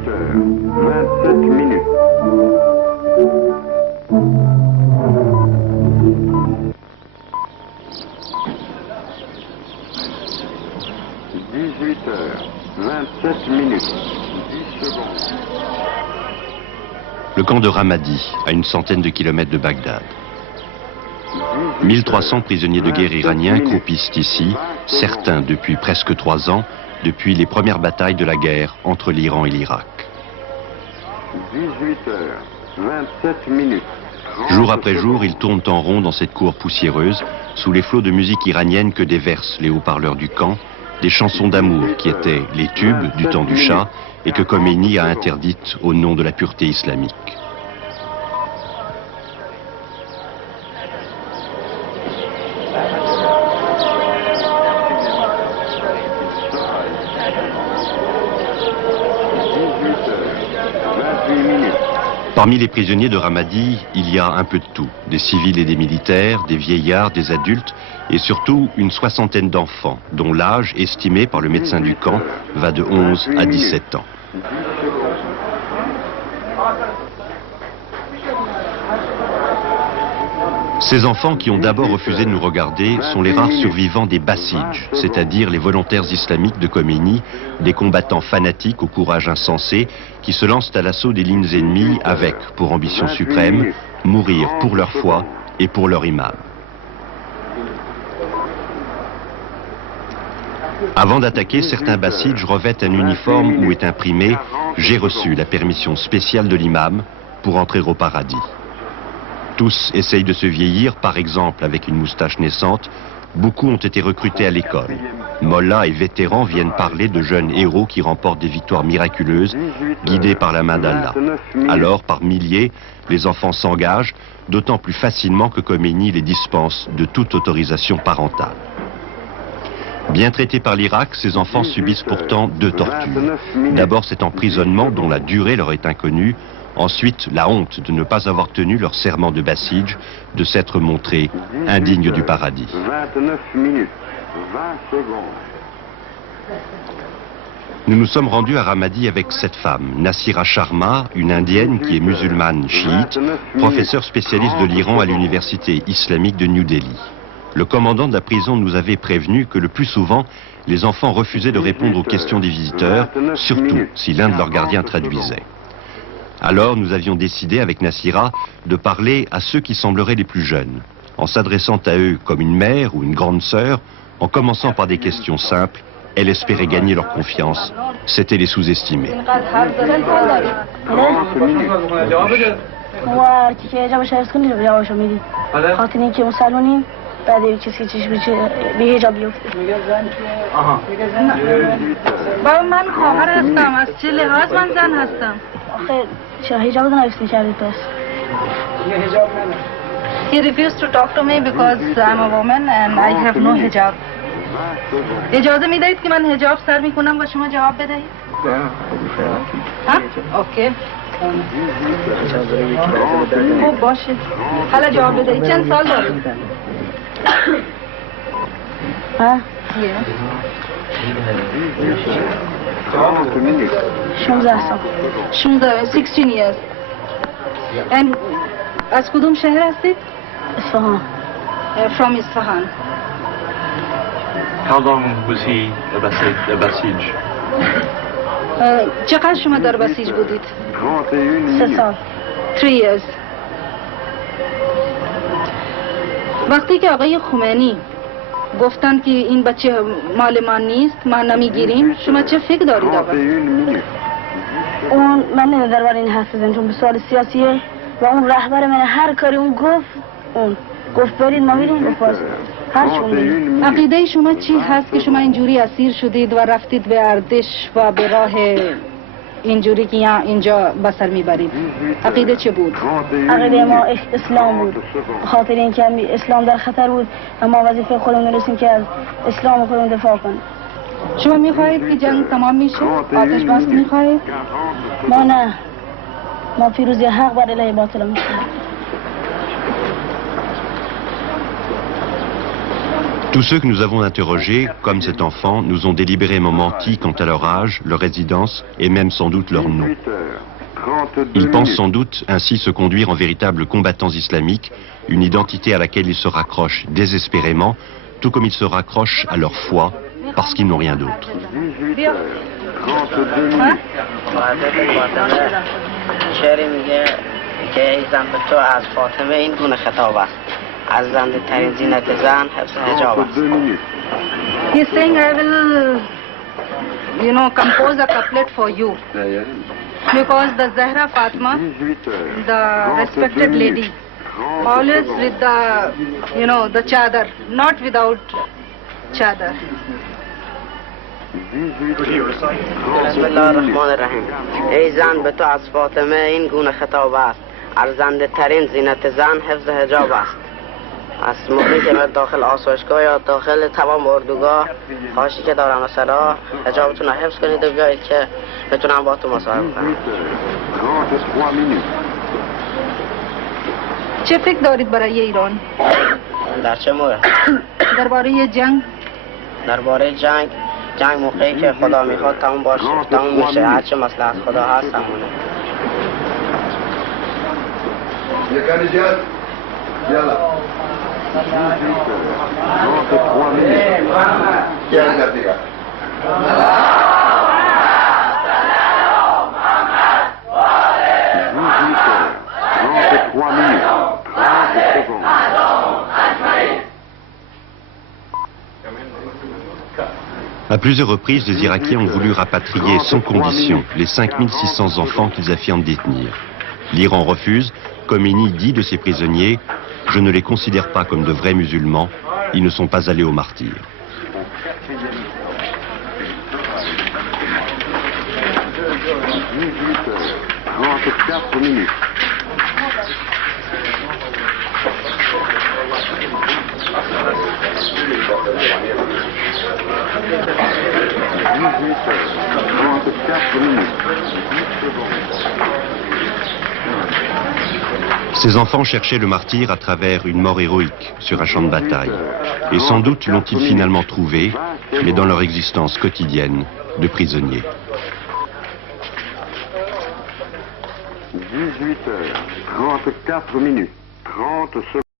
18h27. 10 secondes. Le camp de Ramadi, à une centaine de kilomètres de Bagdad. 1300 prisonniers de guerre iraniens croupissent ici, certains depuis presque 3 ans, depuis les premières batailles de la guerre entre l'Iran et l'Irak. 18h27. Jour après jour, ils tournent en rond dans cette cour poussiéreuse, sous les flots de musique iranienne que déversent les haut-parleurs du camp, des chansons d'amour qui étaient les tubes du temps du Shah et que Khomeini a interdites au nom de la pureté islamique. Parmi les prisonniers de Ramadi, il y a un peu de tout. Des civils et des militaires, des vieillards, des adultes et surtout une soixantaine d'enfants, dont l'âge, estimé par le médecin du camp, va de 11 à 17 ans. Ces enfants qui ont d'abord refusé de nous regarder sont les rares survivants des Bassidj, c'est-à-dire les volontaires islamiques de Khomeini, des combattants fanatiques au courage insensé qui se lancent à l'assaut des lignes ennemies avec, pour ambition suprême, mourir pour leur foi et pour leur imam. Avant d'attaquer, certains Bassidj revêtent un uniforme où est imprimé « J'ai reçu la permission spéciale de l'imam pour entrer au paradis ». Tous essayent de se vieillir, par exemple avec une moustache naissante. Beaucoup ont été recrutés à l'école. Mollahs et vétérans viennent parler de jeunes héros qui remportent des victoires miraculeuses, guidés par la main d'Allah. Alors, par milliers, les enfants s'engagent, d'autant plus facilement que Khomeini les dispense de toute autorisation parentale. Bien traités par l'Irak, ces enfants subissent pourtant 2 tortures. D'abord cet emprisonnement dont la durée leur est inconnue. Ensuite, la honte de ne pas avoir tenu leur serment de Bassidj, de s'être montrés indignes du paradis. 29 minutes, 20 secondes. Nous nous sommes rendus à Ramadi avec cette femme, Nassira Sharma, une indienne qui est musulmane chiite, professeure spécialiste de l'Iran à l'université islamique de New Delhi. Le commandant de la prison nous avait prévenu que le plus souvent, les enfants refusaient de répondre aux questions des visiteurs, surtout si l'un de leurs gardiens traduisait. Alors nous avions décidé avec Nassira de parler à ceux qui sembleraient les plus jeunes, en s'adressant à eux comme une mère ou une grande sœur, en commençant par des questions simples. Elle espérait gagner leur confiance. C'était les sous-estimer. He refused to talk to me because I'm a woman and I have no hijab. اجازه میدهید که من حجاب سر میکنم و شما جواب بدهید؟ اوکی. خوب باشه. حالا جواب بدهید. چند سال دارید؟ ها؟ 16 years. And از کدوم شهر هستید؟ اصفهان. From Isfahan. How long was he a Basij? چقدر شما در بسیج بودید؟ 3 سال. 3 years. وقتی که آقای خمینی گفتن که این بچه مال من نیست، ما نمیگیریم، شما چه فکر دارید آقا؟ اون من نمیدونم درباره این حرف بزنم چون به سوال سیاسیه و اون رهبر من هر کاری اون گفت برید ما میریم گفت باز هر چون میریم. عقیده شما چی هست که شما اینجوری اسیر شدید و رفتید به اردش و به راه اینجوری که اینجا بسر میبرید؟ عقیده چه بود؟ عقیده ما اسلام بود. خاطر اینکه اسلام در خطر بود و ما وظیفه خودمون رسیم که از اسلام خودمون دفاع کنیم. شما میخواهید که جنگ تمام میشه؟ آتش بس میخواهید؟ ما نه. ما پیروزی حق بر علیه باطل میخواهیم. Tous ceux que nous avons interrogés, comme cet enfant, nous ont délibérément menti quant à leur âge, leur résidence et même sans doute leur nom. 18h32 Ils pensent minutes. sans doute ainsi se conduire en véritables combattants islamiques, une identité à laquelle ils se raccrochent désespérément, tout comme ils se raccrochent à leur foi, parce qu'ils n'ont rien d'autre. 18h32 minutes. شعری میگه که ای زن به تو از فاطمه این گونه خطاب است از زنده ترین زینت زن حفظ حجاب است 32 minutes. He's saying, I will, compose a couplet for you. Because the Zahra Fatima, 18h. the respected lady, always with the chadar, not without chadar. 18h. بسم الله الرحمن الرحیم ای زن به تو از فاطمه این گونه خطاب است ارزنده ترین زینت زن حفظ حجاب است از موقعی که من داخل آسایشگاه یا داخل تمام اردوگاه خواهشی که دارم سرا حجابتون رو حفظ کنید و بیایید که بتونم با تو مصاحبه کنم 33 minutes. چه فکر دارید برای ایران؟ در چه مورد؟ درباره جنگ؟ درباره جنگ موقعی که خدا میخواد تموم باشه تموم میشه هرچه مصلحت خدا هست تمومه À plusieurs reprises, les Irakiens ont voulu rapatrier sans condition les 5600 enfants qu'ils affirment détenir. L'Iran refuse. Khomeini dit de ces prisonniers « Je ne les considère pas comme de vrais musulmans, ils ne sont pas allés au martyr ». 34 minutes. Ces enfants cherchaient le martyr à travers une mort héroïque sur un champ de bataille. Et sans doute l'ont-ils finalement trouvé, mais dans leur existence quotidienne de prisonniers. 18h34 minutes. 30 secondes.